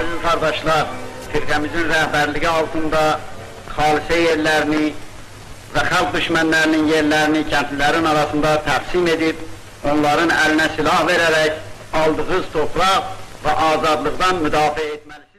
Aziz kardeşler, firqəmizin rəhbərliyi altında xalisə yerlərini və xalq düşmənlərinin yerlərini kəndlilərin arasında təqsim edib, onların əlinə silah verərək aldığı torpaq və azadlıqdan müdafiə etməlisizdir.